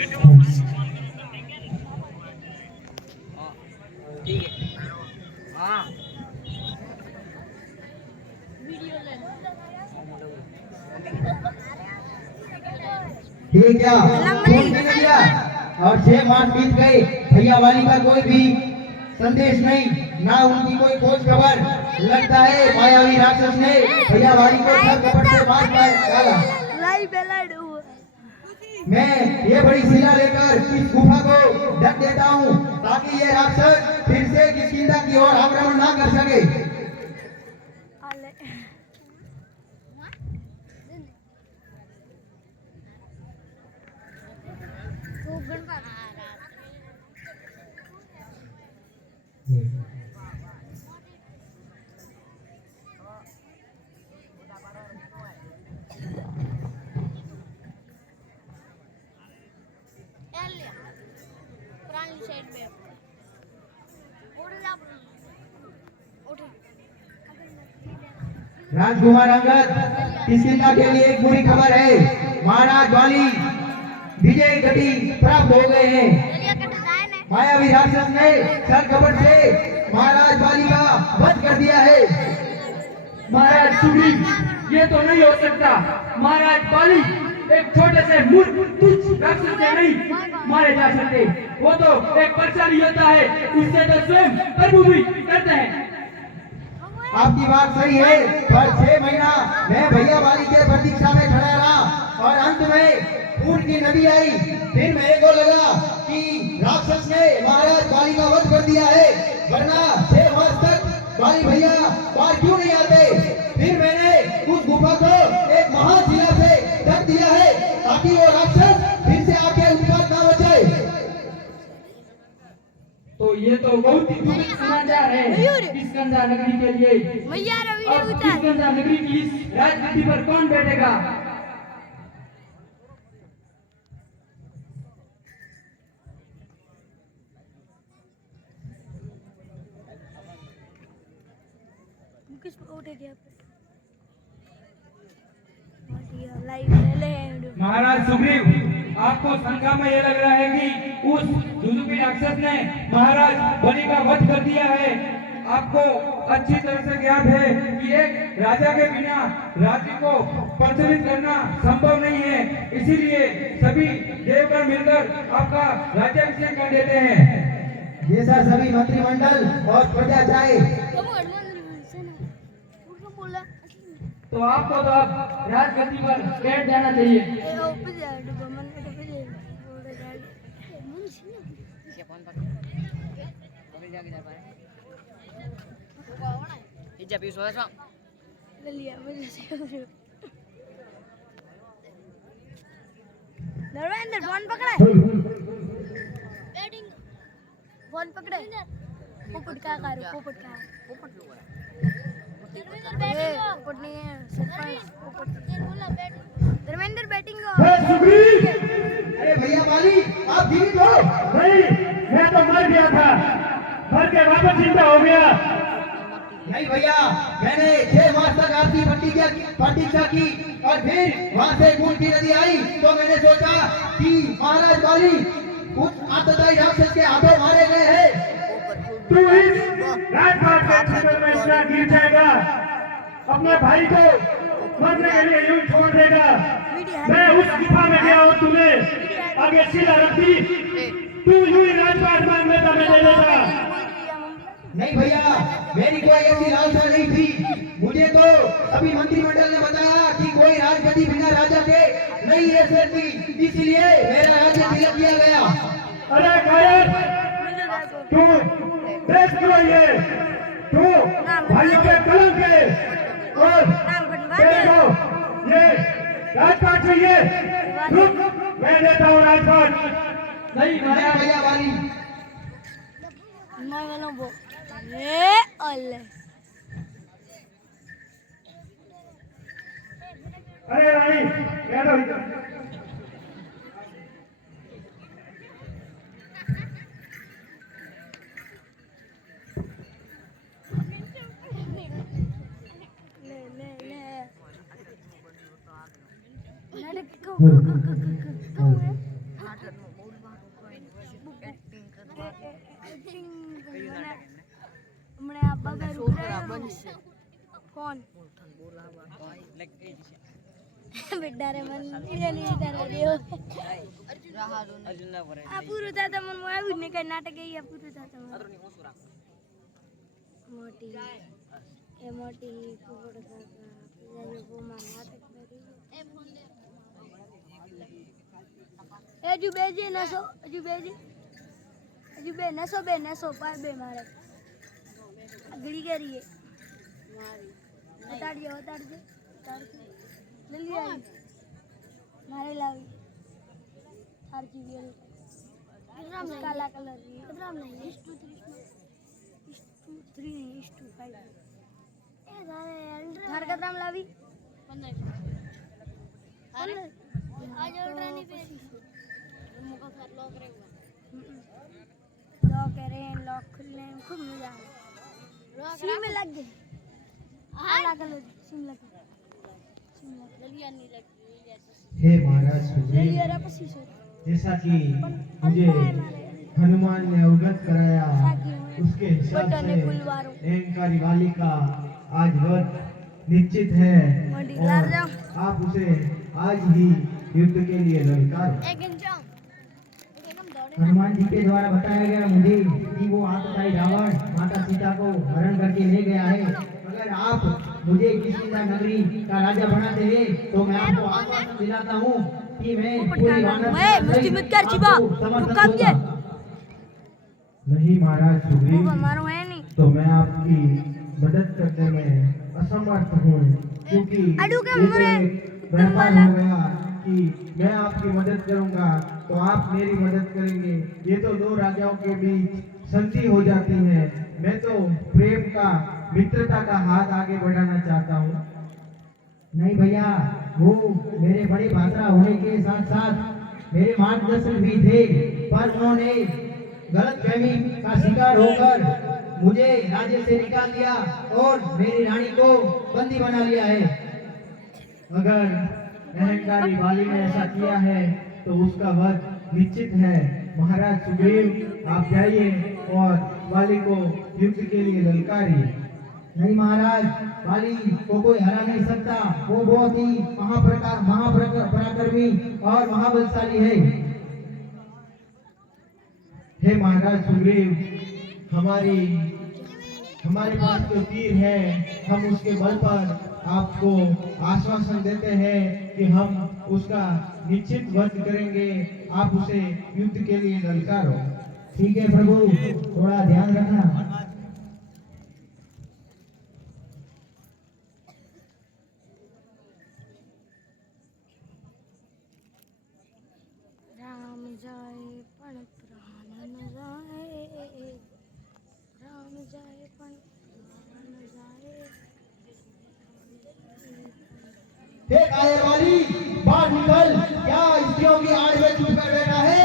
ठीक है। हाँ ठीक है फोन मैंने दिया और 6 मास बीत गए, भैया वाली का कोई भी संदेश नहीं, ना उनकी कोई खोज खबर। लगता है मायावी राक्षस ने भैया वाली को छल कपट से मार डाला। मैं ये बड़ी शिला लेकर इस गुफा को ढक देता हूँ ताकि ये राक्षस फिर से किष्किंधा की ओर आक्रमण ना कर सके। राजकुमार अंगद, किष्किंधा के लिए एक बुरी खबर है। महाराज वाली विजय गति प्राप्त हो गए हैं। मायावी राक्षस ने छल कपट से महाराज वाली का वध कर दिया है। महाराज सुग्रीव, ये तो नहीं हो सकता। महाराज बाली एक छोटे से मूर्ख तुच्छ राक्षस से नहीं मारे जा सकते। वो तो एक बलशाली योद्धा है, उससे तो स्वयं प्रभु भी करते हैं। आपकी बात सही है, पर 6 महीना मैं भैया वाली के प्रतीक्षा में खड़ा रहा और अंत में खून की नदी आई। फिर मेरे को लगा कि राक्षस ने महाराज वाली का वध कर दिया है, वरना 6 वर्ष तक वाली भैया पार क्यों नहीं आते। फिर मैंने उस गुफा को एक महान शिला से ढक दिया है ताकि वो राक्षस फिर से आके उत्पात ना बचाए। तो ये तो बहुत ही दुखद समाचार है किष्किंधा नगरी के लिए। अब किष्किंधा नगरी की इस राजगद्दी पर कौन बैठेगा? महाराज सुग्रीव, आपको शंका में ये लग रहा है कि उस जुजुबी राक्षस ने महाराज बलि का वध कर दिया है। आपको अच्छी तरह से ज्ञात है कि एक राजा के बिना राज्य को प्रचलित करना संभव नहीं है, इसीलिए सभी देवगण मिलकर आपका राज्याभिषेक कर देते हैं। जैसा सभी मंत्रिमंडल और प्रजा चाहे। तो आपको तो अब राजगद्दी पर बैठ जाना चाहिए। धर्मेंद्र फोन पकड़े, फोन पकड़े। पोपट का करो, पोपट का पोपट लो पोपट नहीं है, धर्मेंद्र बैटिंग को। अरे भैया वाली, आप जीवित हो? नहीं, मैं तो मर गया था, मर के वापस जिंदा हो गया। नहीं भैया, मैंने 6 मास तक आपकी प्रतीक्षा की और फिर वहाँ से खून की नदी आई तो मैंने सोचा कि महाराज वाली उस आतताई राक्षस के हाथों मारे गए हैं। तू इस राजपाट के चक्कर में इतना गिर जाएगा, अपने भाई को मरने के लिए यूं छोड़ देगा। मैं उस गुफा में गया हूँ, तुम्हें आगे शिला रख दी, तू यूं ही राजपाट में मेरा में दे देगा। नहीं भैया, मेरी कोई ऐसी लालसा नहीं थी। मुझे तो अभी मंत्रिमंडल ने बताया कि कोई राजगद्दी बिना राजा के नहीं रह सकती, इसलिए मेरा राज्य तिलक किया गया। अरे कायर, तू देश क्यों ये, तू भाइयों के कलंक है और तेरे को ये राजपाट चाहिए। रुक, मैं देता हूँ राजपाट। नहीं भैया वाली, मैं वाला वो ये अल्ले। अरे रानी, बैठो इधर। कौन બોલાવા ભાઈ લાઈક એ દિશા बेटा रे मन इडली तारा देव અર્જુન ના ભરે આ પૂરું થાતા મન આવ્યું ને કઈ નાટક એ પૂરું થાતા મન અદરની હું સુરા મોટી એ મોટી કુવડ થાતા એ ગોમાં નાટક કરી એ જુ બેજી નસો હજુ બે નસો પાર બે મારે ગળી કરીએ મારી ઉતાડજો લલી આવી મારે લાવી આરજી વેલ કાલા કલર ની કદરામ નહીં -3 -5 એ ધારે ધાર કદરામ લાવી 15 અરે આજ અલ્ટ્રા ની પેરી मुको साथ लॉक रहेगा लॉक करे लॉक खुलने में खूब मजा आया सिम में लग गए आला कलर सिम लग ललिया नहीं लगी हे महाराज सुग्रीव, ललिया रा पसी से जैसा कि मुझे हनुमान ने अवगत कराया उसके हिसाब से अहंकारी वाली का आज वध निश्चित है और आप उसे आज ही युद्ध के लिए ललकारो। हनुमान जी के द्वारा बताया गया मुझे कि वो आतताई रावण माता सीता को हरण करके ले गया है। अगर आप मुझे किष्किंधा नगरी का राजा बनाते हैं तो मैं आपको आश्वासन दिलाता हूँ कि मैं पूरी वानर नहीं महाराज सुग्रीव, तो मैं आपकी मदद करने में असमर्थ हूँ क्योंकि व्यापार हो गया कि मैं आपकी मदद करूंगा तो आप मेरी मदद करेंगे। ये तो दो राजाओं के बीच संधि हो जाती है। मैं तो प्रेम का मित्रता का हाथ आगे बढ़ाना चाहता हूँ। नहीं भैया, वो मेरे बड़े भाषा होने के साथ साथ मेरे मार्गदर्शन भी थे, पर उन्होंने गलतफहमी का शिकार होकर मुझे राज्य से निकाल दिया और मेरी रानी को बंदी बना लिया है। अगर अहंकारी वाली ने ऐसा किया है तो उसका वध निश्चित है। महाराज सुग्रीव, आप जाइए और वाली को युद्ध के लिए ललकारिए। नहीं महाराज, वाली को कोई हरा नहीं सकता। वो बहुत ही महापराक्रमी और महाबलशाली है। हे महाराज सुग्रीव, हमारे पास जो तीर है, हम उसके बल पर आपको आश्वासन देते हैं कि हम उसका निश्चित वध करेंगे। आप उसे युद्ध के लिए ललकारो। ठीक है प्रभु, थोड़ा ध्यान रखना। राम जाए पण प्राण न जाए, राम जाए पण प्राण न जाए। हे कायरवाली, बाहर निकल। क्या स्त्रियों की आड़ में छुप कर बैठा है?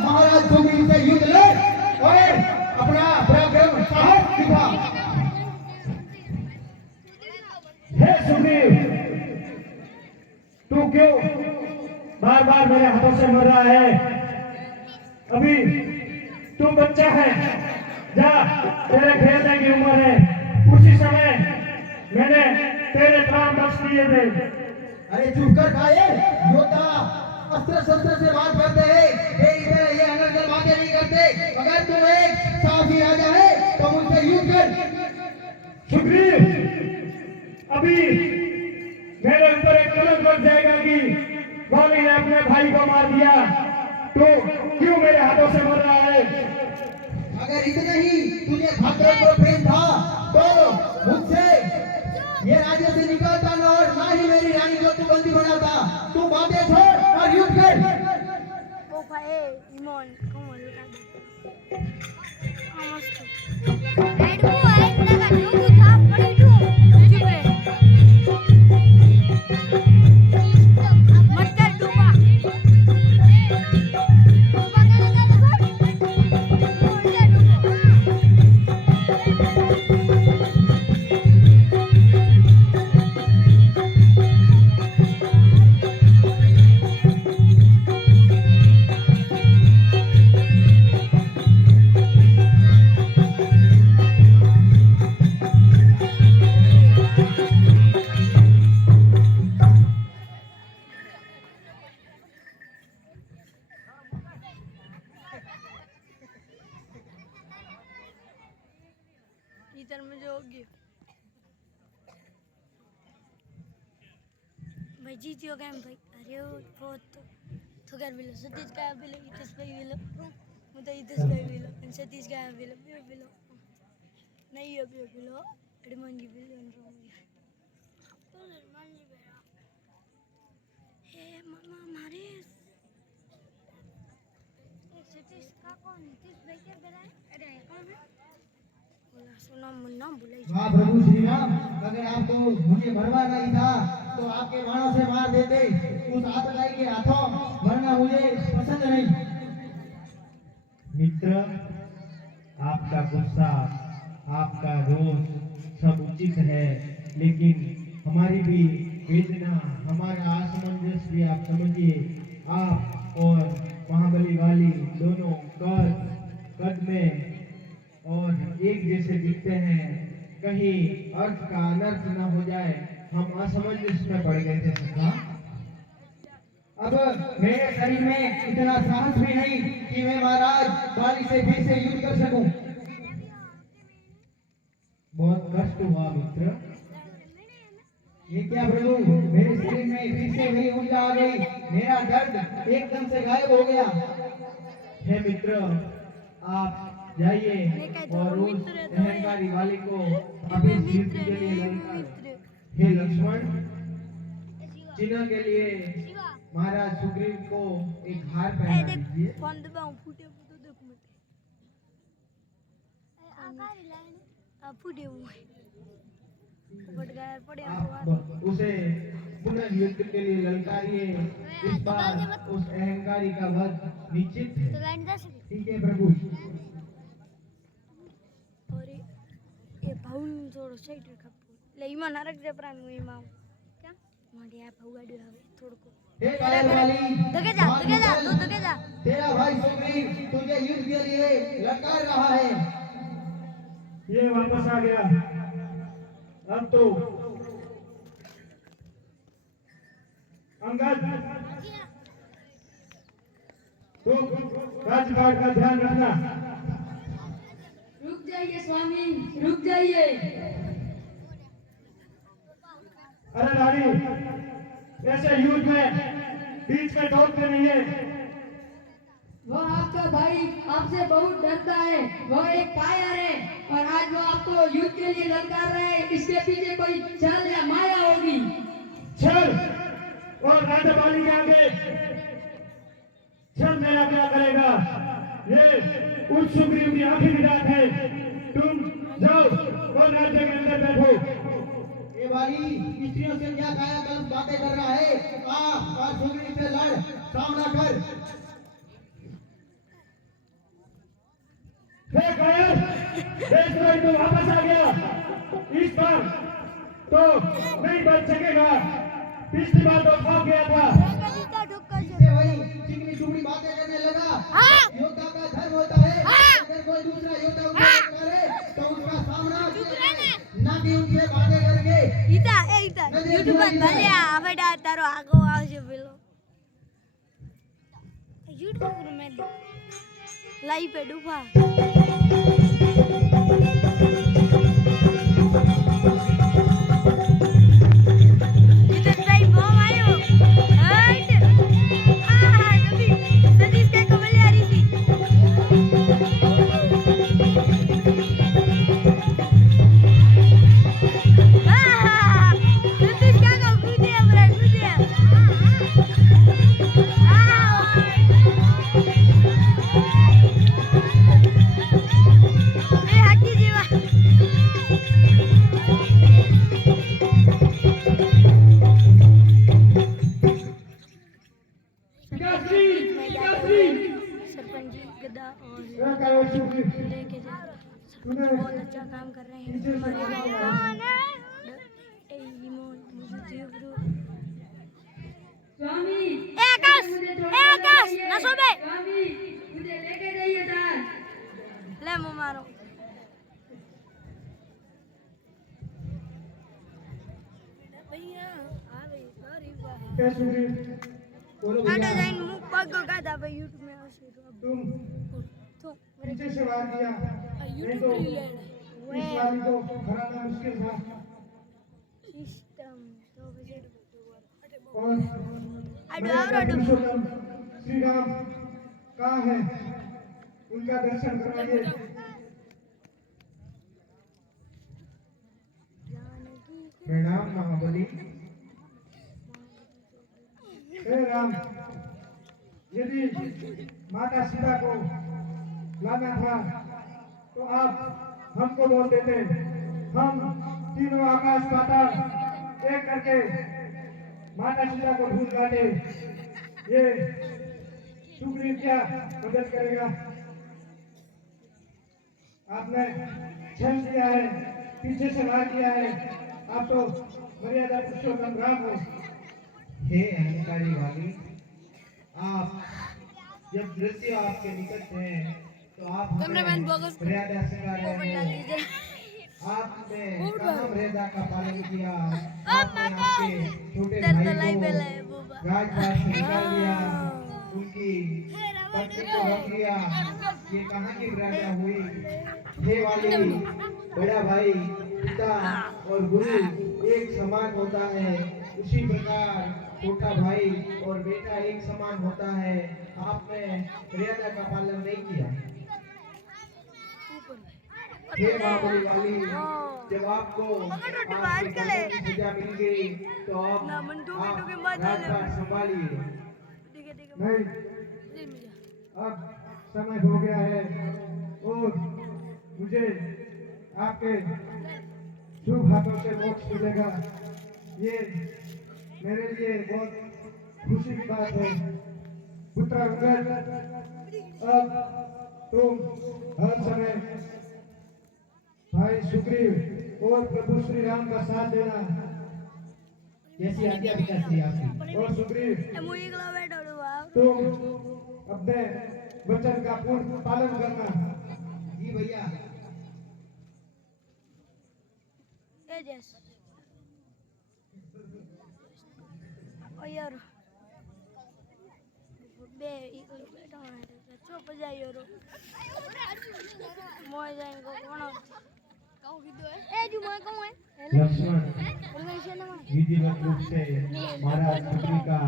महाराज सुग्रीव से युद्ध लड़ और अपना पराक्रम साहस दिखा। हे सुग्रीव, तू क्यों बार बार मेरे हाथों से मर रहा है? अभी तू बच्चा है, जा, तेरे खेलने की उम्र है। उसी समय मैंने तेरे प्राण बख्श दिए थे। अरे चुप कर कायर, योद्धा अस्त्र शस्त्र से वार करते हैं, ये अनर्गल बातें नहीं करते। अगर तुम एक साहसी राजा है तो मुझसे युद्ध कर। सुग्रीव, अभी मेरे ऊपर एक कलंक बन जाएगा कि वाली ने अपने भाई को मार दिया, तो क्यों मेरे हाथों से मर रहा है? अगर इतने ही तुझे भातृत्व प्रेम था तो मुझसे ये राज्य से निकलता न और ना ही मेरी रानी को तू बंदी बनाता। तू बातें छोड़ और युद्ध कर। ओ भाई इमोन कौन लगा दे मस्त हेड को हेड लगा दो था पड़ी तू चुप रहे मत कर डूबा डूबा का लगा दो टीचर में जो होगी भाई जीतियो गेम भाई अरे बहुत तो कर बिलो सतीश का बिलो इतिस भाई बिलो मुझे इतिस भाई बिलो सतीश का बिलो बिलो नहीं है बिलो एडमन जी बिलो तो एडमन जी बेरा हे मामा मारे सतीश का कौन इतिस भाई के बेरा अरे कौन है सुना मुन्ना बुलाई वाह प्रभु श्री राम, अगर आपको मुझे मरवा नहीं था तो आपके बाणों से मार देते उस आतताई के हाथों, वरना मुझे पसंद नहीं। मित्र, आपका गुस्सा, आपका रोष सब उचित है, लेकिन हमारी भी वेदना, हमारा असमंजस भी आप समझिए। आप और महाबली वाली दोनों कद में और एक जैसे दिखते हैं, कहीं अर्थ का अनर्थ न हो जाए, हम असमंजस में पड़ गए थे सखा। अब मेरे शरीर में इतना साहस भी नहीं कि मैं महाराज वाली से फिर से युद्ध कर सकूं। बहुत कष्ट हुआ मित्र। ये क्या प्रभु, मेरे शरीर में फिर से वही ऊर्जा आ गई, मेरा दर्द एकदम से गायब हो गया। हे मित्र, आप जाइए और उस अहंकारी वाली को अपनी कीर्ति के लिए ललकार। हे लक्ष्मण, चिन्ह के लिए महाराज सुग्रीव को एक हार पहना दीजिए। फोन दबाऊं फूटे तो देखो मत आकारी लाइन अब फूटे हुए फट गया पड़े आप उसे पुनः युद्ध के लिए ललकारिए। इस बार उस अहंकारी का वध निश्चित है। ठीक है प्रभु। और ये भाऊन थोड़ो साइड रखा ले ईमान नरक जे प्राण में मां क्या मारे आ भाऊ गाड़ी आवे थोड़ो को हे कायर वाली, दगे जा तू दगे जा। तेरा भाई सुग्रीव तुझे युद्ध के लिए ललकार रहा है। ये वापस आ गया। अब तो अंगद, तो राजपाट का ध्यान रखना। रुक जाइए स्वामी, रुक जाइए। अरे रानी, ऐसे युद्ध में बीच में टोकते नहीं है। वो आपका भाई आपसे बहुत डरता है, वो एक कायर है और आज वो आपको युद्ध के लिए ललकार रहा है। इसके पीछे कोई छल या माया होगी। छल और राजबाली के आगे छल मेरा क्या करेगा? ये उस सुग्रीव की आखिरी रात है। तुम जाओ और राज्य के अंदर बैठो। ये वाली स्त्रियों से क्या काया कलम बातें कर रहा है? और सुग्रीव से लड़, सामना कर। देशद्रोही तो वापस आ गया। इस बार तो नहीं बच सकेगा। पिछली बार तो भाग गया था। इससे वही चिकनी चुपड़ी बातें करने लगा। योद्धा का धर्म होता है, अगर कोई दूसरा योद्धा उसे करे तो उसका सामना ना कि उनसे बातें करके। ઈતા YouTube પર ભલે આવડા તારો આગો આવશે પેલો YouTube પર મેં લાઈવ पे डूबा इधर टाइम बम आयो हट जल्दी सतीश का कमले आ रही थी सतीश का कूदे हमरा कूदे हाकी जीवा सरपंच जी गदा और लेके जा बहुत अच्छा काम कर रहे हैं हमारे गाँव का स्वामी, आकाश नसो बे स्वामी मुझे लेके जाइए साथ। ले मुंह मारो भैया आ गई सॉरी बोलो आटा जाइन मुंह पग को गाता भाई YouTube में आवશે तुम तो पीछे से वार किया। YouTube तो ले इस वाली को हराना मुश्किल था सिस्टम तो बजे और मर्यादा पुरुषोत्तम श्री राम कहाँ है उनका दर्शन करवाइए प्रणाम महाबली हे राम यदि माता सीता को लाना था तो आप हमको बोल देते हम तीनों आकाश पाताल एक करके माता सीता को ढूंढ लाते ये सुग्रीव क्या मदद करेगा आपने छल किया है पीछे से वार किया है आप तो मर्यादा पुरुषोत्तम राम हो हे अहंकारी वाली आप जब दृश्य आपके निकट है तो आप हमें मर्यादा सिखा रहे हैं आपने कहाँ मर्यादा का पालन किया आपने आपके छोटे भाई को राजपाट से निकाल दिया उनकी पत्नी को रख लिया ये कहाँ की मर्यादा हुई हे वाली बड़ा भाई पिता और गुरु एक समान होता है उसी प्रकार छोटा भाई और बेटा एक समान होता है आपने मर्यादा का पालन नहीं किया हे महाबली वाली जब आपको आपके की सजा मिल गई तो आप राजपाट संभालिए नहीं अब समय हो गया है और मुझे आपके शुभ हाथों से मोक्ष मिलेगा ये मेरे लिए बहुत खुशी की बात है पुत्र अंगद अब तुम हर समय भाई सुग्रीव और प्रभु श्री राम का साथ देना जैसी आज्ञा पिताश्री आपकी और सुग्रीव तुम अपने वचन का पूर्ण पालन करना जी भैया यार बे बेटा चुप जाइयो रो मोय जाइन को कोण कहू कीधो है ए जू मोय कहू है लक्ष्मण विधिवत रूप से महाराज पुत्री का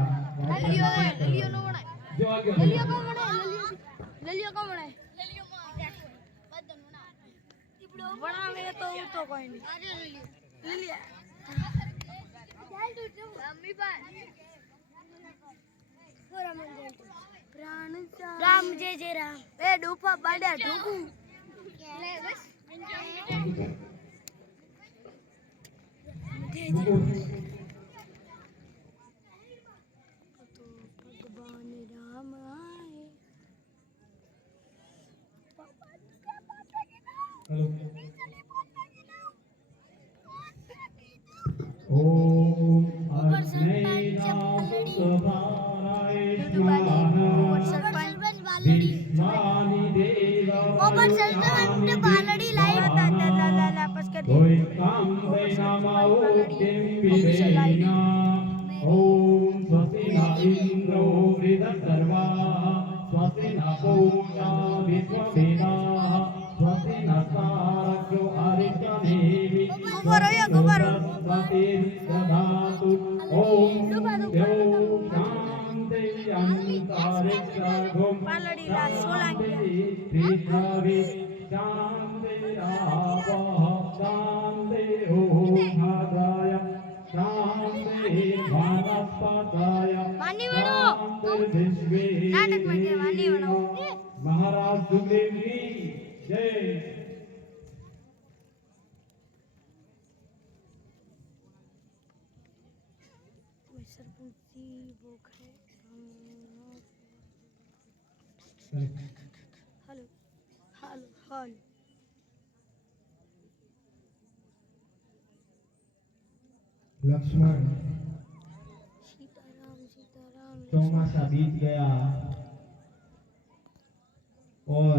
ललियो नो बनाए जो आगे ललियो को बनाए ललियो को बनाए बनावे तो कोई नहीं ललिया मम्मी बात राम जय जय राम ए डूफा बाड़ा ढूंढू ले बस भगवान राम आए ओम अग्नेनासुतभाराय विश्वानि देवानि बालड़ी लाइव वापस कर दे ओम स्वस्ति न इंद्रो वृद्धर्वा स्वस्ति न पूषा विश्ववेदाः स्वस्ति न तारक्यो अरिष्टनेमि ददातु ओम द्यौ शान्ति अंतरिक्षगुं शान्ति पृथ्वी शान्ति आपः शान्ति ओहागाय शान्ति वनस्पतय शान्ति विश्वे महाराज सुग्रीव जी जय hello hello hello Lakshman Sitaram चौमासा बीत गया और